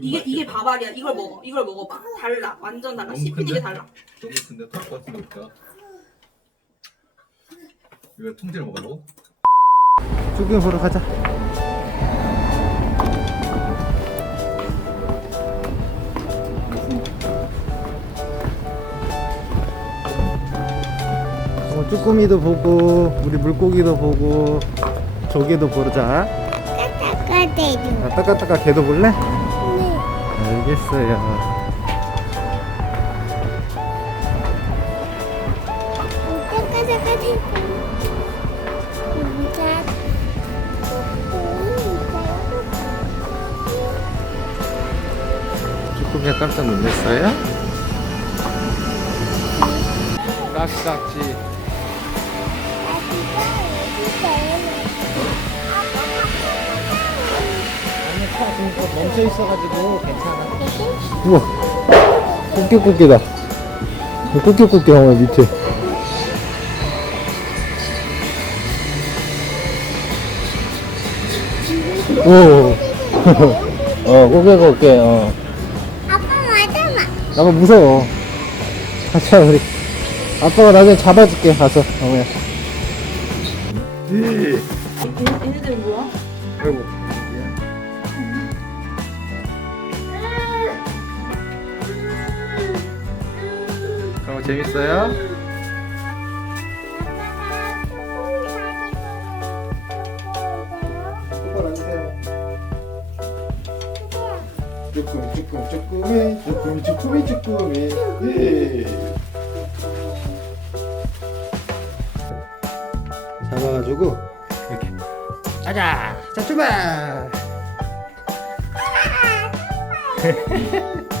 이게 이게 바바리아 이걸 먹어 이걸 먹어봐 달라 완전 달라 너무 씹히는 게 큰데? 달라 너무 큰데 털것 같은데 볼까? 이거 통째로 먹으라고? 쭈꾸미 보러 가자. 어, 쭈꾸미도 보고 우리 물고기도 보고 조개도 보자. 까까대요. 아, 따까따까 개도 볼래? 네. 알겠어요. 쭈꾸미가 깜짝 놀랐어요? 깍깍지. 아니 차 지금 또 멈춰 있어가지고 괜찮아. 우와, 꽃게꽃게다. 꽃게꽃게 나와 밑에. 오, 어 꽃게꽃게. 어. 아빠 맞아마. 나가 무서워. 가자 우리. 아빠가 나중에 잡아줄게 가서. 어머야. 얘- 얘네들은 뭐야? 아이고. 재밌어요? 쭈꾸미 쭈꾸미 쭈꾸미 쭈꾸미. 예. 잡아가지고 이렇게. 가자. 자 출발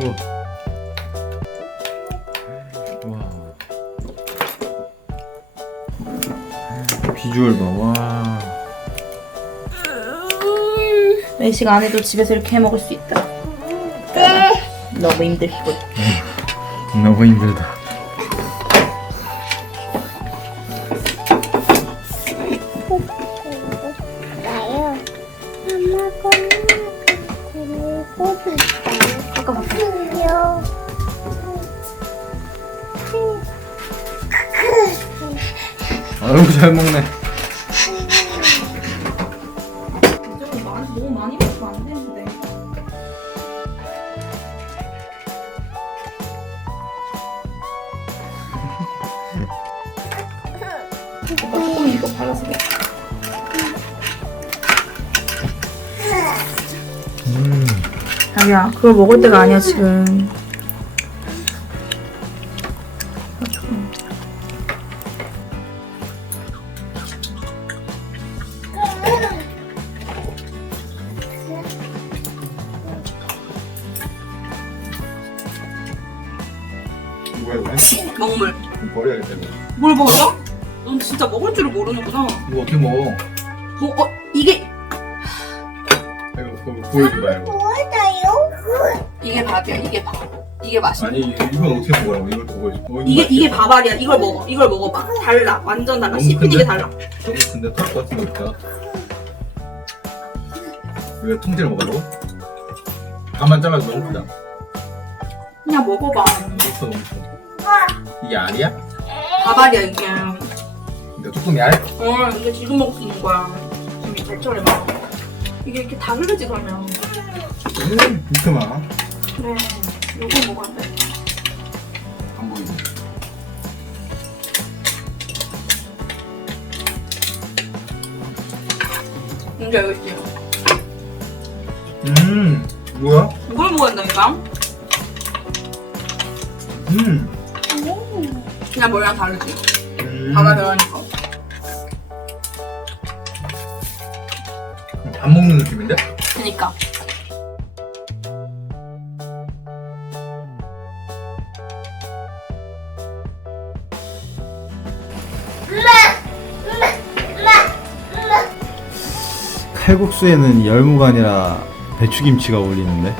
우와. 와 비주얼 봐 와. 외식 안 해도 집에서 이렇게 해 먹을 수 있다. 너무 힘들고. 너무 힘들다 아이고 잘 먹네. 자기야 그걸 먹을 때가 아니야 지금 먹물. 버려야겠다 이거. 뭘 먹어? 넌 진짜 먹을 줄을 모르는구나. 이거 어떻게 먹어? 뭐, 어, 이게 이거 그거 뭐예요? 이게 밥이야 이게 밥. 이게 맛이야. 아니 이건 어떻게 먹으라고? 이걸 보여줘 어, 이게 맛있겠다. 이게 바바리아 이걸 먹어 이걸 먹어봐 달라. 완전 달라. 너무 씹히는 큰데? 게 달라. 너무 큰데? 털것 같은데 볼까? 이거 통째로 먹으라고? 반만 잘라도 너무 크다. 그냥 먹어봐. 너무 커 너무 커 이게 알이야? 바바리아 이게 이거 조금 얇? 어 이게 지금 먹을 수 있는 거야 지금 이 제철에 막 이게 이렇게 다 흐르지 그러면 음 이렇게 많아 그래 요거 먹어야 돼 안 보이네 뭔지 알겠지? 음 뭐야? 이걸 먹어야 된다니까 음. 그냥 뭐랑 다르지? 음. 밥에 들어가니까. 밥 먹는 느낌인데? 그니까. 칼국수에는 열무가 아니라 배추김치가 어울리는데.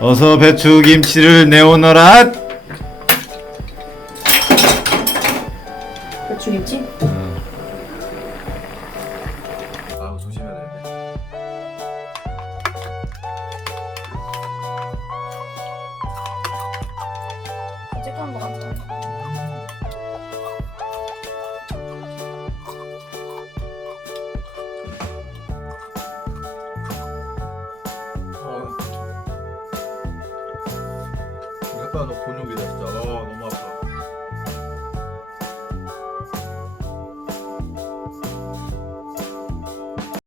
어서 배추김치를 내오너라. 배추김치? 아 조심해야 거 같아. 어. 너 곤욕이다 진짜. 어 너무 아파.